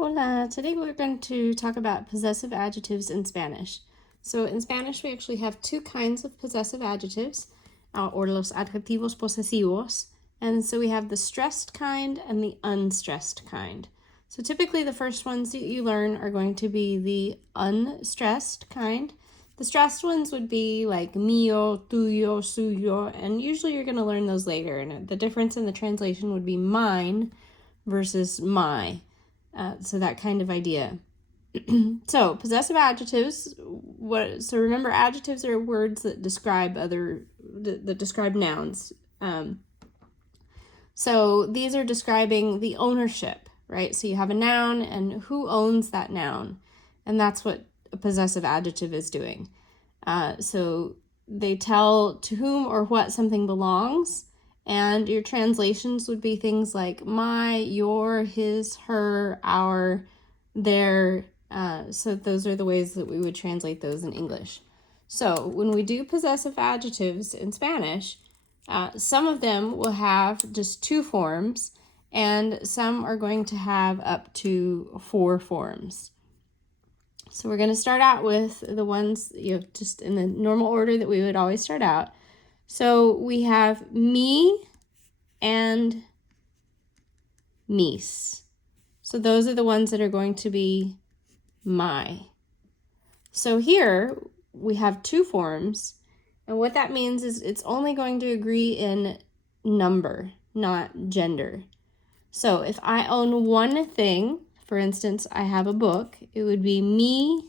Hola, today we're going to talk about possessive adjectives in Spanish. So in Spanish we actually have two kinds of possessive adjectives, or los adjetivos posesivos. And so we have the stressed kind and the unstressed kind. So typically the first ones that you learn are going to be the unstressed kind. The stressed ones would be like mío, tuyo, suyo, and usually you're going to learn those later. And the difference in the translation would be mine versus my. So that kind of idea. So possessive adjectives. So remember, adjectives are words that describe that describe nouns. So these are describing the ownership, right? So you have a noun, and who owns that noun, and that's what a possessive adjective is doing. So they tell to whom or what something belongs. And your translations would be things like my, your, his, her, our, their. So those are the ways that we would translate those in English. So when we do possessive adjectives in Spanish, some of them will have just two forms, and some are going to have up to 4 forms. So we're going to start out with the ones, just in the normal order that we would always start out. So we have me and mis. So those are the ones that are going to be my. So here we have 2 forms, and what that means is it's only going to agree in number, not gender. So if I own one thing, for instance, I have a book, it would be mi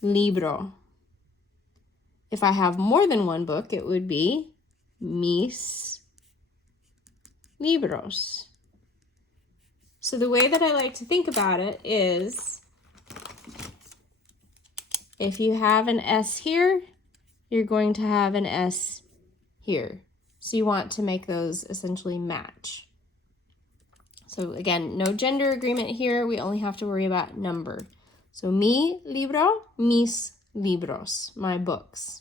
libro. If I have more than one book, it would be mis libros. So the way that I like to think about it is, if you have an S here, you're going to have an S here. So you want to make those essentially match. So again, no gender agreement here. We only have to worry about number. So mi libro, mis libros, my books.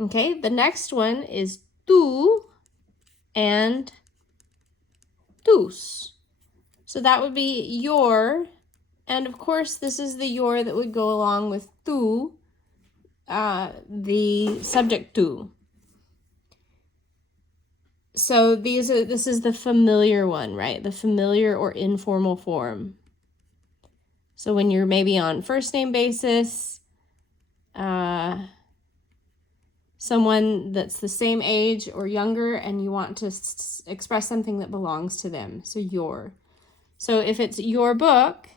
Okay, the next one is tú and tus. So that would be your, and of course this is the your that would go along with tú, the subject tú. So this is the familiar one, right? The familiar or informal form. So when you're maybe on first name basis, someone that's the same age or younger, and you want to express something that belongs to them. So your. So if it's your book,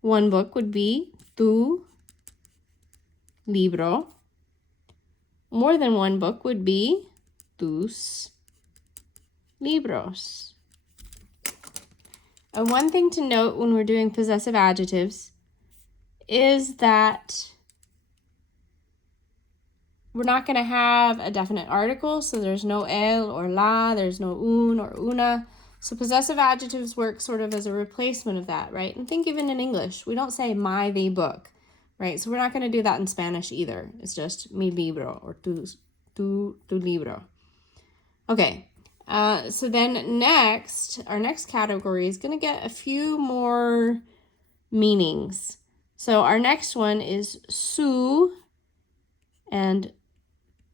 one book would be tu libro. More than one book would be tus libros. And one thing to note when we're doing possessive adjectives is that we're not going to have a definite article, so there's no el or la, there's no un or una. So possessive adjectives work sort of as a replacement of that, right? And think even in English, we don't say my, the book, right? So we're not going to do that in Spanish either. It's just mi libro or tu libro. Okay, so then our next category is going to get a few more meanings. So our next one is su and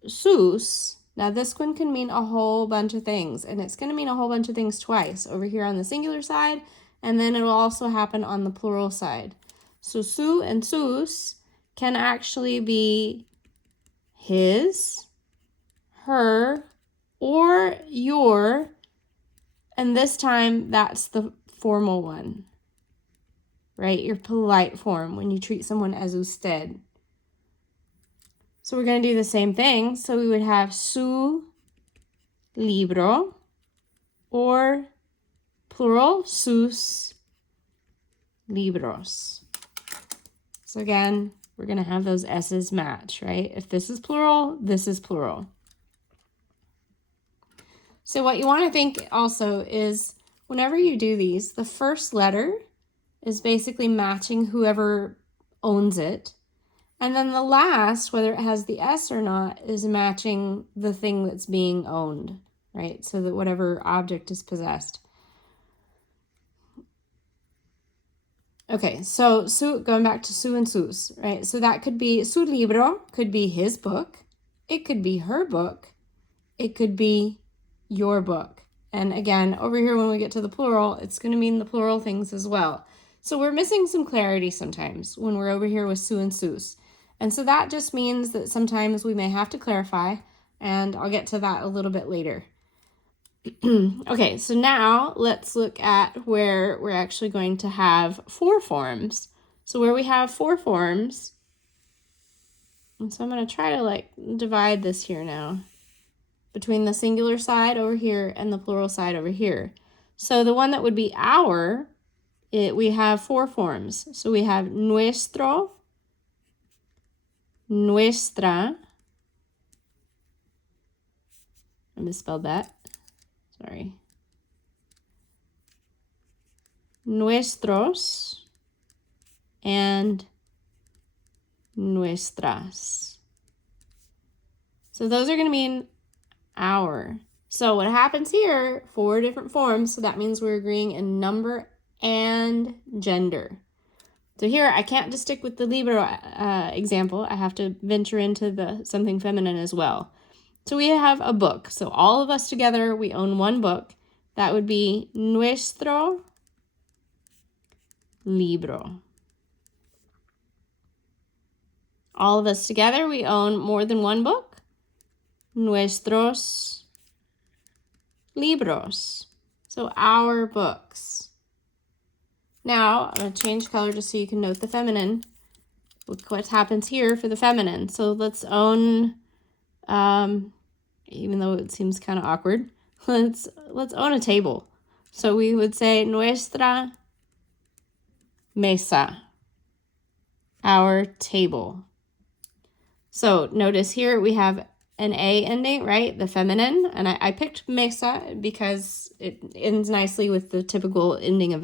sus. Now this one can mean a whole bunch of things, and it's going to mean a whole bunch of things twice, over here on the singular side, and then it will also happen on the plural side. So su and sus can actually be his, her, or your, and this time that's the formal one, right? Your polite form when you treat someone as usted. So we're going to do the same thing. So we would have su libro, or plural, sus libros. So again, we're going to have those S's match, right? If this is plural, this is plural. So what you want to think also is, whenever you do these, the first letter is basically matching whoever owns it. And then the last, whether it has the S or not, is matching the thing that's being owned, right? So that whatever object is possessed. Okay, so going back to su and sus, right? So that could be su libro, could be his book. It could be her book. It could be your book. And again, over here when we get to the plural, it's going to mean the plural things as well. So we're missing some clarity sometimes when we're over here with su and sus. And so that just means that sometimes we may have to clarify, and I'll get to that a little bit later. Okay, so now let's look at where we're actually going to have four forms. So where we have four forms, and so I'm going to try to divide this here now between the singular side over here and the plural side over here. So the one that would be our, we have four forms. So we have nuestro, nuestra, I misspelled that, sorry, nuestros, and nuestras. So those are going to mean our. So what happens here, four different forms, so that means we're agreeing in number and gender. So here I can't just stick with the libro example. I have to venture into something feminine as well. So we have a book. So all of us together, we own one book. That would be nuestro libro. All of us together, we own more than one book. Nuestros libros. So our books. Now, I'm going to change color just so you can note the feminine. Look what happens here for the feminine. So let's own, even though it seems kind of awkward, let's own a table. So we would say nuestra mesa, our table. So notice here we have an A ending, right? The feminine. And I picked mesa because it ends nicely with the typical ending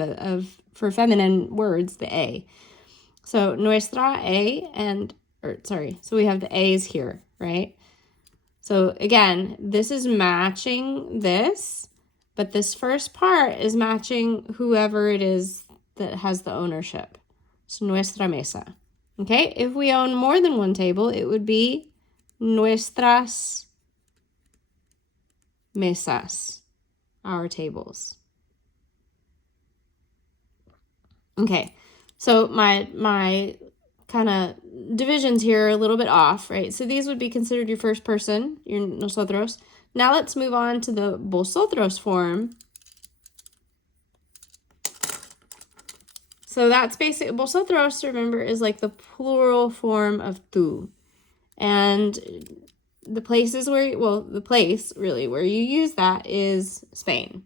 for feminine words, the A. So nuestra A so we have the A's here, right? So again, this is matching this, but this first part is matching whoever it is that has the ownership. So nuestra mesa. Okay, if we own more than one table, it would be nuestras mesas, our tables. Okay, so my kind of divisions here are a little bit off, right? So these would be considered your first person, your nosotros. Now let's move on to the vosotros form. So that's basically, vosotros, remember, is like the plural form of tú. And the places where, the place really where you use that is Spain.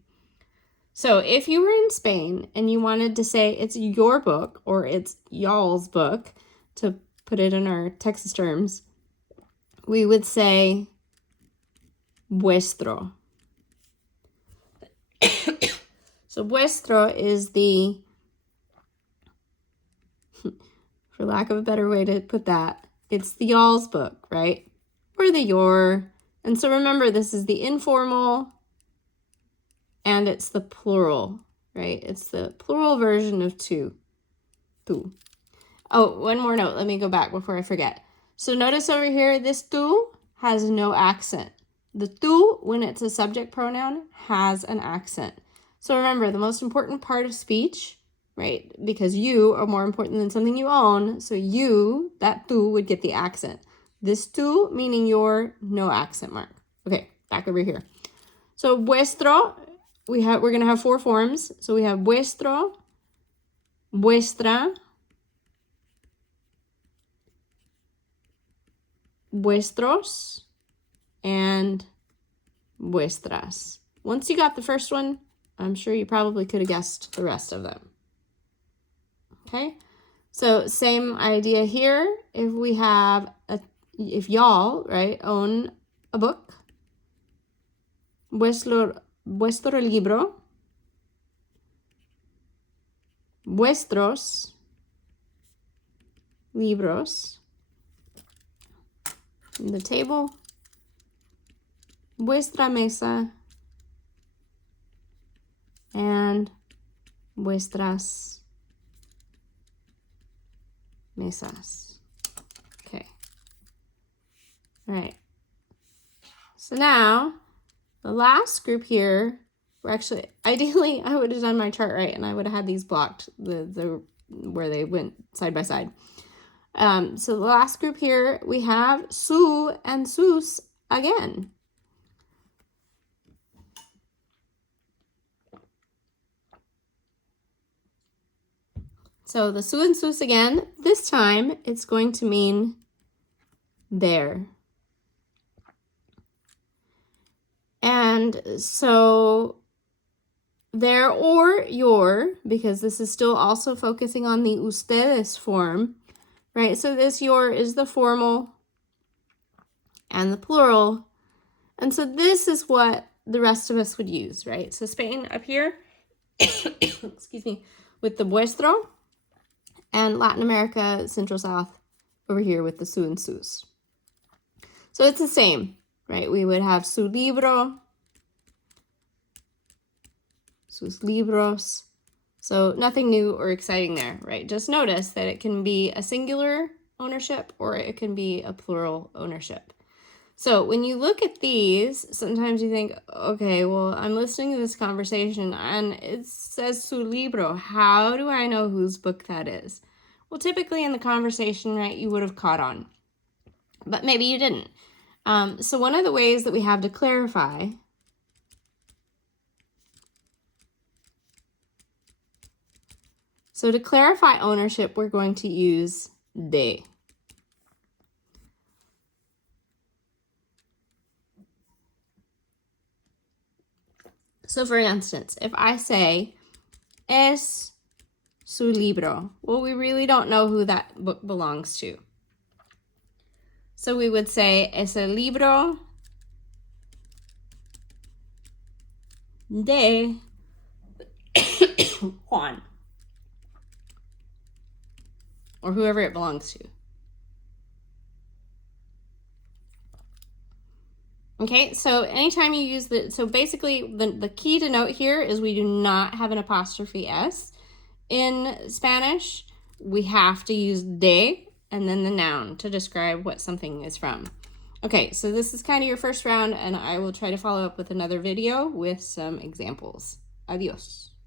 So if you were in Spain and you wanted to say it's your book or it's y'all's book, to put it in our Texas terms, we would say vuestro. So vuestro is the, for lack of a better way to put that, it's the y'all's book, right? Or the your. And so remember, this is the informal and it's the plural, right? It's the plural version of tú. Oh, one more note. Let me go back before I forget. So notice over here, this tú has no accent. The tú, when it's a subject pronoun, has an accent. So remember, the most important part of speech, right? Because you are more important than something you own. So you, that tú, would get the accent. This tú, meaning your, no accent mark. Okay, back over here. So vuestro, we're going to have four forms. So we have vuestro, vuestra, vuestros, and vuestras. Once you got the first one, I'm sure you probably could have guessed the rest of them. Okay, so same idea here. If we have if y'all, right, own a book, vuestro libro, vuestros libros, the table, vuestra mesa, and vuestras mesas. Okay. All right. So now, the last group here, we're actually, ideally, I would have done my chart right, and I would have had these blocked, where they went side by side. So the last group here, we have su and sus again. So the su and sus again, this time it's going to mean there. And so there or your, because this is still also focusing on the ustedes form, right? So this your is the formal and the plural. And so this is what the rest of us would use, right? So Spain up here, excuse me, with the vuestro, and Latin America, Central South, over here with the su and sus. So it's the same, right? We would have su libro, sus libros. So nothing new or exciting there, right? Just notice that it can be a singular ownership or it can be a plural ownership. So when you look at these, sometimes you think, okay, well, I'm listening to this conversation and it says su libro. How do I know whose book that is? Well, typically in the conversation, right, you would have caught on, but maybe you didn't. So one of the ways that we have to clarify to clarify ownership, we're going to use de. So for instance, if I say, es su libro, well, we really don't know who that book belongs to. So we would say, es el libro de Juan, or whoever it belongs to. Okay, so anytime you use so basically the key to note here is we do not have an apostrophe S in Spanish. We have to use de and then the noun to describe what something is from. Okay, so this is kind of your first round, and I will try to follow up with another video with some examples. Adios.